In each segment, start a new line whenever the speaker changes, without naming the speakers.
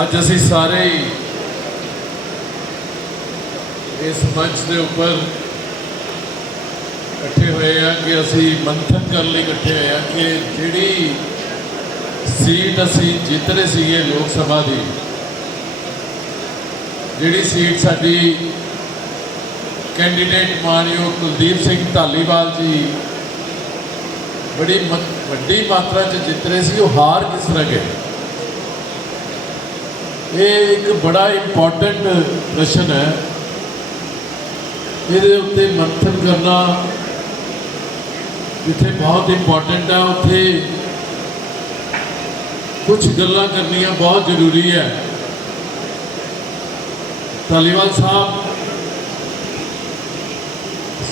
ਅੱਜ ਅਸੀਂ ਸਾਰੇ ਇਸ ਮੰਚ ਦੇ ਉੱਪਰ ਇਕੱਠੇ ਹੋਏ ਆ ਕਿ ਅਸੀਂ ਮੰਥਨ ਕਰਨ ਲਈ ਇਕੱਠੇ ਹੋਏ ਆ ਕਿ ਜਿਹੜੀ ਸੀਟ ਅਸੀਂ ਜਿੱਤ ਰਹੇ ਸੀਗੇ ਲੋਕ ਸਭਾ ਦੀ, ਜਿਹੜੀ ਸੀਟ ਸਾਡੀ ਕੈਂਡੀਡੇਟ ਮਾਨਯੋਗ ਕੁਲਦੀਪ ਸਿੰਘ ਧਾਲੀਵਾਲ ਜੀ ਬੜੀ ਮ- ਵੱਡੀ ਮਾਤਰਾ 'ਚ ਜਿੱਤ ਰਹੇ ਸੀ, ਉਹ ਹਾਰ ਕਿਸ ਤਰ੍ਹਾਂ ਗਏ? ਇਹ ਇੱਕ ਬੜਾ ਇੰਪੋਰਟੈਂਟ ਪ੍ਰਸ਼ਨ ਹੈ। ਇਹਦੇ ਉੱਤੇ ਮੰਥਨ ਕਰਨਾ ਜਿੱਥੇ ਬਹੁਤ ਇੰਪੋਰਟੈਂਟ ਹੈ ਉੱਥੇ ਕੁਝ ਗੱਲਾਂ ਕਰਨੀਆਂ ਬਹੁਤ ਜ਼ਰੂਰੀ ਹੈ। ਧਾਲੀਵਾਲ ਸਾਹਿਬ,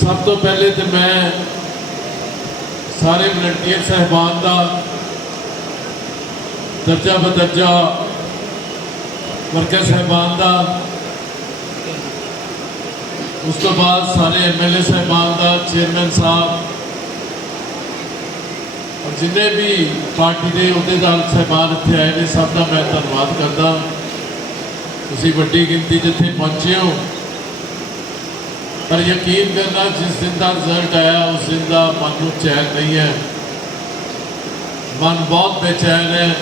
ਸਭ ਤੋਂ ਪਹਿਲੇ ਤੇ ਮੈਂ ਸਾਰੇ ਵਲੰਟੀਅਰ ਸਹਿਬਾਨ ਦਾ ਦਰਜਾ ਬਦਰਜਾ ਵਰਕਰ ਸਹਿਬਾਨ ਦਾ। ਉਸ ਤੋਂ ਬਾਅਦ ਸਾਰੇ ਐਮਐਲਏ ਸਹਿਬਾਨ ਦਾ, ਚੇਅਰਮੈਨ ਸਾਹਿਬ। ਔਰ ਜਿੰਨੇ ਵੀ ਪਾਰਟੀ ਦੇ ਅਹੁਦੇਦਾਰ ਸਹਿਬਾਨ ਇੱਥੇ ਆਏ ਨੇ, ਸਭ ਦਾ ਮੈਂ ਧੰਨਵਾਦ ਕਰਦਾ। ਤੁਸੀਂ ਵੱਡੀ ਗਿਣਤੀ ਜਿੱਥੇ ਪਹੁੰਚੇ ਹੋ। ਪਰ ਯਕੀਨ ਕਰਨਾ, ਜਿਸ ਦਿਨ ਦਾ ਰਿਜ਼ਲਟ ਆਇਆ, ਉਸ ਦਿਨ ਦਾ ਮਨ ਨੂੰ ਚੈਨ ਨਹੀਂ ਹੈ। ਮਨ ਬਹੁਤ ਬੇਚੈਨ ਹੈ।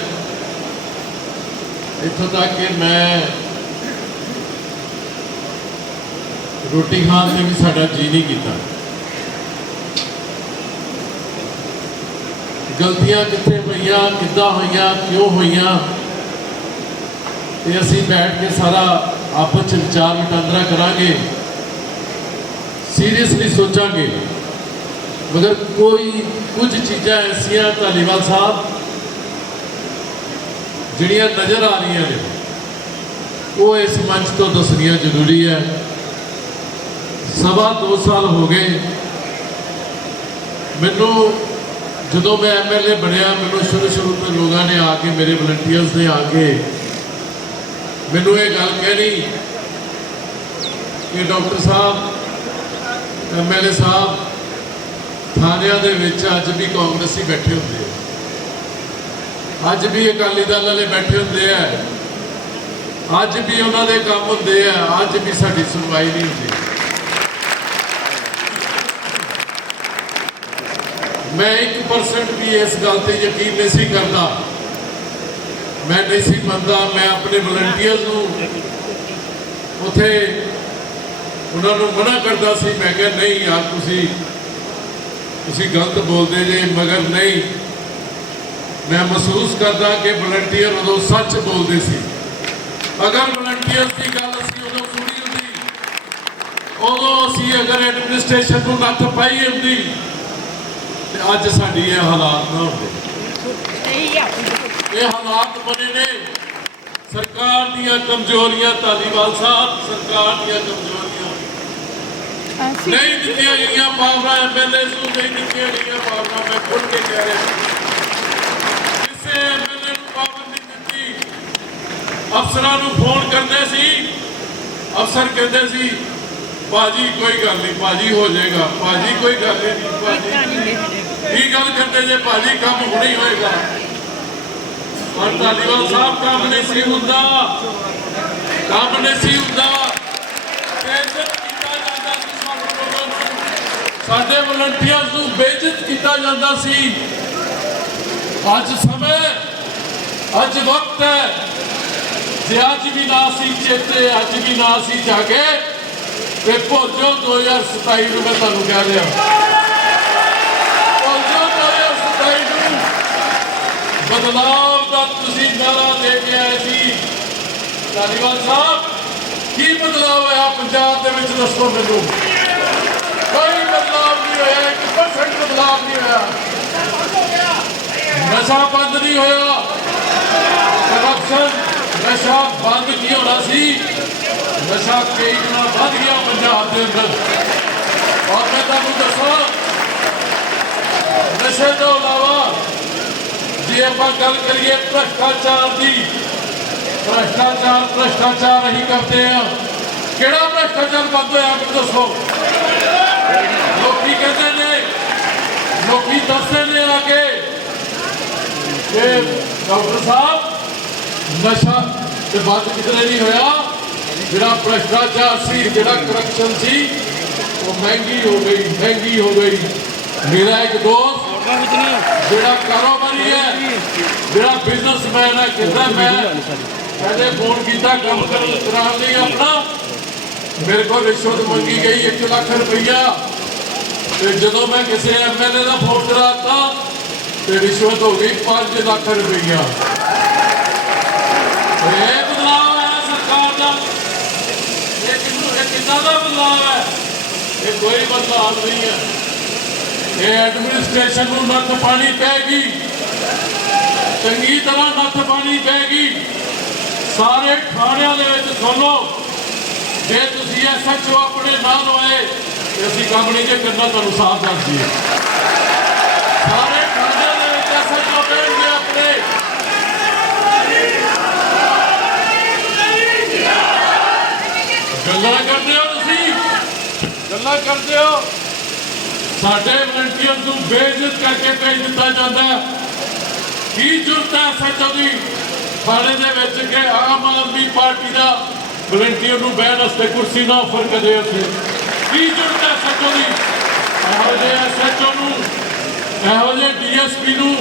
ਇੱਥੋਂ ਤੱਕ ਕਿ ਮੈਂ ਰੋਟੀ ਖਾਣ ਤੇ ਵੀ ਸਾਡਾ ਜੀ ਨਹੀਂ ਕੀਤਾ। ਗਲਤੀਆਂ ਕਿੱਥੇ ਹੋਈਆਂ ਕਿੱਦਾਂ ਹੋਈਆਂ, ਕਿਉਂ ਹੋਈਆਂ? ਤੇ ਅਸੀਂ ਬੈਠ ਕੇ ਸਾਰਾ ਆਪਸ ਚ ਵਿਚਾਰ ਵਟਾਂਦਰਾ ਕਰਾਂਗੇ। ਸੀਰੀਅਸਲੀ ਸੋਚਾਂਗੇ। ਮਗਰ ਕੋਈ ਕੁਝ ਚੀਜ਼ਾਂ ਐਸੀਆਂ ਧਾਲੀਵਾਲ ਸਾਹਿਬ ਜਿਹੜੀਆਂ ਨਜ਼ਰ ਆ ਰਹੀਆਂ ਨੇ, ਉਹ ਇਸ ਮੰਚ ਤੋਂ ਦੱਸਣੀਆਂ ਜ਼ਰੂਰੀ ਹੈ। ਸਵਾ ਦੋ ਸਾਲ ਹੋ ਗਏ। ਮੈਨੂੰ ਜਦੋਂ ਮੈਂ ਐਮਐਲਏ ਬਣਿਆ, ਮੈਨੂੰ ਸ਼ੁਰੂ ਸ਼ੁਰੂ ਤੋਂ ਲੋਕਾਂ ਨੇ ਆ ਕੇ, ਮੇਰੇ ਵਲੰਟੀਅਰਸ ਨੇ ਆ ਕੇ, ਮੈਨੂੰ ਇਹ ਗੱਲ ਕਹਿਣੀ ਕਿ ਡਾਕਟਰ ਸਾਹਿਬ ਐਮਐਲਏ ਸਾਹਿਬ, ਥਾਣਿਆਂ ਦੇ ਵਿੱਚ ਅੱਜ ਵੀ ਕਾਂਗਰਸੀ ਬੈਠੇ ਹੁੰਦੇ ਆ। ਅੱਜ ਵੀ ਅਕਾਲੀ ਦਲ ਵਾਲੇ ਬੈਠੇ ਹੁੰਦੇ ਆ। ਅੱਜ ਵੀ ਉਹਨਾਂ ਦੇ ਕੰਮ ਹੁੰਦੇ ਆ। ਅੱਜ ਵੀ ਸਾਡੀ ਸੁਣਵਾਈ ਨਹੀਂ ਹੁੰਦੀ। ਮੈਂ 1% ਵੀ ਇਸ ਗੱਲ ਤੇ ਯਕੀਨ ਨਹੀਂ ਸੀ ਕਰਦਾ। ਮੈਂ ਨਹੀਂ ਸੀ ਮੰਨਦਾ। ਮੈਂ ਆਪਣੇ ਵਲੰਟੀਅਰਸ ਨੂੰ ਉਥੇ ਉਹਨਾਂ ਨੂੰ ਮਨਾ ਕਰਦਾ ਸੀ। ਮੈਂ ਕਿਹਾ, ਨਹੀਂ ਯਾਰ, ਤੁਸੀਂ ਤੁਸੀਂ ਗਲਤ ਬੋਲਦੇ ਜੇ, ਮਗਰ ਨਹੀਂ ਮੈਂ ਮਹਿਸੂਸ ਕਰਦਾ ਕਿ ਵਲੰਟੀਅਰ ਉਦੋਂ ਸੱਚ ਬੋਲਦੇ ਸੀ। ਅਗਰ ਵਲੰਟੀਅਰਸ ਦੀ ਗੱਲ ਅਸੀਂ ਉਦੋਂ ਸੁਣੀ ਹੁੰਦੀ ਉਦੋਂ ਅਸੀਂ ਅਗਰ ਐਡਮਿਨਿਸਟ੍ਰੇਸ਼ਨ ਨੂੰ ਨੱਥ ਪਾਈ ਹੁੰਦੀ ਤੇ ਅੱਜ ਸਾਡੀ ਇਹ ਹਾਲਾਤ ਨਾ ਹੁੰਦੇ। ਇਹ ਹਾਲਾਤ ਬਣੇ ਨੇ। ਸਰਕਾਰ ਦੀਆਂ ਕਮਜ਼ੋਰੀਆਂ ਧਾਲੀਵਾਲ ਸਾਹਿਬ ਸਰਕਾਰ ਦੀਆਂ ਕਮਜ਼ੋਰੀਆਂ। ਨਹੀਂ ਦਿੱਤੀਆਂ ਗਈਆਂ ਪਾਵਰਾਂ ਐਮਐਲਏ ਨੂੰ ਨਹੀਂ ਦਿੱਤੀਆਂ ਗਈਆਂ ਪਾਵਰਾਂ ਮੈਂ ਖੁੱਲ ਕੇ ਕਹਿ ਰਿਹਾ। ਅਫਸਰਾਂ ਨੂੰ ਫੋਨ ਕਰਦੇ ਸੀ। ਅਫਸਰ ਕਹਿੰਦੇ ਸੀ ਬਾਜੀ ਕੋਈ ਗੱਲ ਨਹੀਂ ਬਾਜੀ ਹੋ ਜਾਏਗਾ ਬਾਜੀ ਕੋਈ ਗੱਲ ਨਹੀਂ ਬਾਜੀ ਕੀ ਗੱਲ ਕਰਦੇ ਜੇ ਬਾਜੀ ਕੰਮ ਹੁਣੇ ਹੋਏਗਾ? ਪਰ ਧਾਲੀਵਾਲ ਸਾਹਿਬ ਕੰਮ ਨਹੀਂ ਸੀ ਹੁੰਦਾ। ਕੰਮ ਨਹੀਂ ਸੀ ਹੁੰਦਾ। ਬੇਇੱਜ਼ਤ ਕੀਤਾ ਜਾਂਦਾ ਸੀ ਸਾਡੇ ਵਲੰਟੀਅਰਸ ਨੂੰ ਬੇਇੱਜ਼ਤ ਕੀਤਾ ਜਾਂਦਾ ਸੀ। ਅੱਜ ਸਮੇਂ ਅੱਜ ਵਕਤ ਹੈ। ਜੇ ਅੱਜ ਵੀ ਨਾ ਸੀ ਚੇਤੇ, ਅੱਜ ਵੀ ਨਾ ਸੀ ਜਾਗੇ ਤੇ ਭੁੱਲ ਜਾਓ 2027 ਨੂੰ ਮੈਂ ਤੁਹਾਨੂੰ ਕਹਿ ਰਿਹਾ। ਭੁੱਲ ਜਾਓ 2027 ਨੂੰ। ਬਦਲਾਵ ਦਾ ਤੁਸੀਂ ਨਾਰਾ ਦੇ ਕੇ ਆਏ ਸੀ। ਧਾਲੀਵਾਲ ਸਾਹਿਬ। ਕੀ ਬਦਲਾਵ ਹੋਇਆ ਪੰਜਾਬ ਦੇ ਵਿੱਚ, ਦੱਸੋ ਮੈਨੂੰ। ਕੋਈ ਬਦਲਾਵ ਨਹੀਂ ਹੋਇਆ 1% ਬਦਲਾਵ ਨਹੀਂ ਹੋਇਆ। ਨਸ਼ਾ ਬੰਦ ਨਹੀਂ ਹੋਇਆ। ਕਰਪਸ਼ਨ ਨਸ਼ਾ ਬੰਦ ਕੀ ਹੋਣਾ ਸੀ? ਨਸ਼ਾ ਕਈ ਗੁਣਾ ਵੱਧ ਗਿਆ ਪੰਜਾਬ ਦੇ ਅੰਦਰ। ਔਰ ਮੈਂ ਤੁਹਾਨੂੰ ਦੱਸਾਂ। ਨਸ਼ੇ ਤੋਂ ਇਲਾਵਾ ਜੇ ਆਪਾਂ ਗੱਲ ਕਰੀਏ ਭ੍ਰਸ਼ਟਾਚਾਰ ਦੀ, ਭ੍ਰਸ਼ਟਾਚਾਰ ਭ੍ਰਸ਼ਟਾਚਾਰ ਅਸੀਂ ਕਰਦੇ ਆ ਕਿਹੜਾ ਭ੍ਰਸ਼ਟਾਚਾਰ ਬੰਦ ਹੋਇਆ ਮੈਨੂੰ ਦੱਸੋ? ਲੋਕੀ ਕਹਿੰਦੇ ਨੇ, ਲੋਕੀ ਦੱਸਦੇ ਨੇ ਆ ਕੇ ਕਿ ਡਾਕਟਰ ਸਾਹਿਬ, ਨਸ਼ਾ ਤੇ ਬੰਦ ਕਿਧਰੇ ਨਹੀਂ ਹੋਇਆ, ਜਿਹੜਾ ਭ੍ਰਸ਼ਟਾਚਾਰ ਸੀ, ਜਿਹੜਾ ਕਰਪਸ਼ਨ ਸੀ, ਉਹ ਮਹਿੰਗੀ ਹੋ ਗਈ, ਮਹਿੰਗੀ ਹੋ ਗਈ। ਮੇਰਾ ਇੱਕ ਦੋਸਤ ਜਿਹੜਾ ਕਾਰੋਬਾਰੀ ਹੈ ਜਿਹੜਾ ਬਿਜ਼ਨਸਮੈਨ ਹੈ ਕਹਿੰਦਾ ਮੈਂ ਕਹਿੰਦੇ ਫੋਨ ਕੀਤਾ, ਕੰਮ ਕਰਨ ਕਰਾਉਣ ਲਈ ਆਪਣਾ। ਮੇਰੇ ਕੋਲ ਰਿਸ਼ਵਤ ਮੰਗੀ ਗਈ 1 ਲੱਖ ਰੁਪਈਆ। ਤੇ ਜਦੋਂ ਮੈਂ ਕਿਸੇ ਐਮਐਲਏ ਦਾ ਫੋਨ ਕਰਾਤਾ, ਤੇ ਰਿਸ਼ਵਤ ਹੋ ਗਈ 5 ਲੱਖ ਰੁਪਈਆ। ਇਹ ਬਦਲਾਅ ਹੈ ਸਰਕਾਰ ਦਾ ਇਹ ਕਿੰਨੂੰ ਇਹ ਕਿੰਨਾ ਦਾ ਬਦਲਾਅ ਹੈ ਇਹ ਕੋਈ ਬਦਲਾਅ ਨਹੀਂ ਹੈ ਇਹ ਐਡਮਿਨਿਸਟ੍ਰੇਸ਼ਨ ਨੂੰ ਨੱਥ ਪਾਣੀ ਪੈਗੀ ਚੰਗੀ ਤਰ੍ਹਾਂ ਨੱਥ ਪਾਣੀ ਪੈਗੀ ਸਾਰੇ ਥਾਣਿਆਂ ਦੇ ਵਿੱਚ ਸੁਣੋ ਜੇ ਤੁਸੀਂ ਐਸਐਚਓ ਆਪਣੇ ਨਾਲ ਹੋਏ ਅਸੀਂ ਕੰਮ ਨਹੀਂ ਜੇ ਕਰਨਾ ਤੁਹਾਨੂੰ ਸਾਫ਼ ਦੱਸ ਦਈਏ ਸਾਰੇ ਥਾਣੇ ਦੇ ਵਿੱਚ ਐਸਐਚਓ ਬੈਠਦੇ ਆਪਣੇ ਗੱਲਾਂ ਕਰਦੇ ਹੋ ਤੁਸੀਂ? ਗੱਲਾਂ ਕਰਦੇ ਹੋ? ਸਾਡੇ ਵਲੰਟੀਅਰ ਨੂੰ ਬੇਇੱਜ਼ਤ ਕਰਕੇ ਭੇਜ ਦਿੱਤਾ ਜਾਂਦਾ ਕੀ ਜ਼ਰੂਰਤ ਹੈ ਸੱਚੋ ਦੀ ਥਾਣੇ ਦੇ ਵਿੱਚ ਕਿ ਆਮ ਆਦਮੀ ਪਾਰਟੀ ਦਾ ਵਲੰਟੀਅਰ ਨੂੰ ਬਹਿਣ ਵਾਸਤੇ ਕੁਰਸੀ ਨਾ ਆਫਰ ਕਰੇ ਉੱਥੇ। ਕੀ ਜ਼ਰੂਰਤ ਹੈ ਸੱਚੋ ਦੀ ਇਹੋ ਜਿਹੇ ਐਸਐਚਓ ਨੂੰ ਇਹੋ ਜਿਹੇ ਡੀਐਸਪੀ ਨੂੰ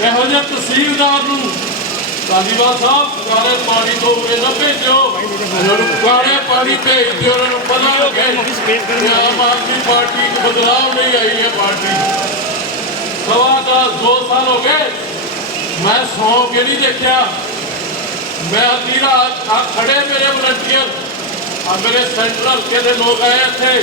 ਇਹੋ ਜਿਹੇ ਤਹਿਸੀਲਦਾਰ ਨੂੰ ਧਾਲੀਵਾਲ ਸਾਹਿਬ ਕਾਲੇ ਪਾਣੀ ਤੋਂ ਉਰੇ ਨਾ ਭੇਜੋ ਉਹਨਾਂ ਨੂੰ ਕਾਲੇ ਪਾਣੀ ਭੇਜ ਦਿਓ, ਉਹਨਾਂ ਨੂੰ ਪਤਾ ਲੱਗੇ ਕਿ ਆਮ ਆਦਮੀ ਪਾਰਟੀ ਚ ਬਦਲਾਅ ਨਹੀਂ ਆਈ ਹੈ ਪਾਰਟੀ। ਸਵਾ ਦਾ ਦੋ ਸਾਲ ਹੋ ਗਏ, ਮੈਂ ਸੌ ਕੇ ਨਹੀਂ ਦੇਖਿਆ। ਮੈਂ ਅੱਧੀ ਰਾਤ ਖੜੇ ਮੇਰੇ ਵਲੰਟੀਅਰ ਆ ਮੇਰੇ ਸੈਂਟਰਲ ਕੇ ਦੇ ਲੋਕ ਆਏ ਇੱਥੇ।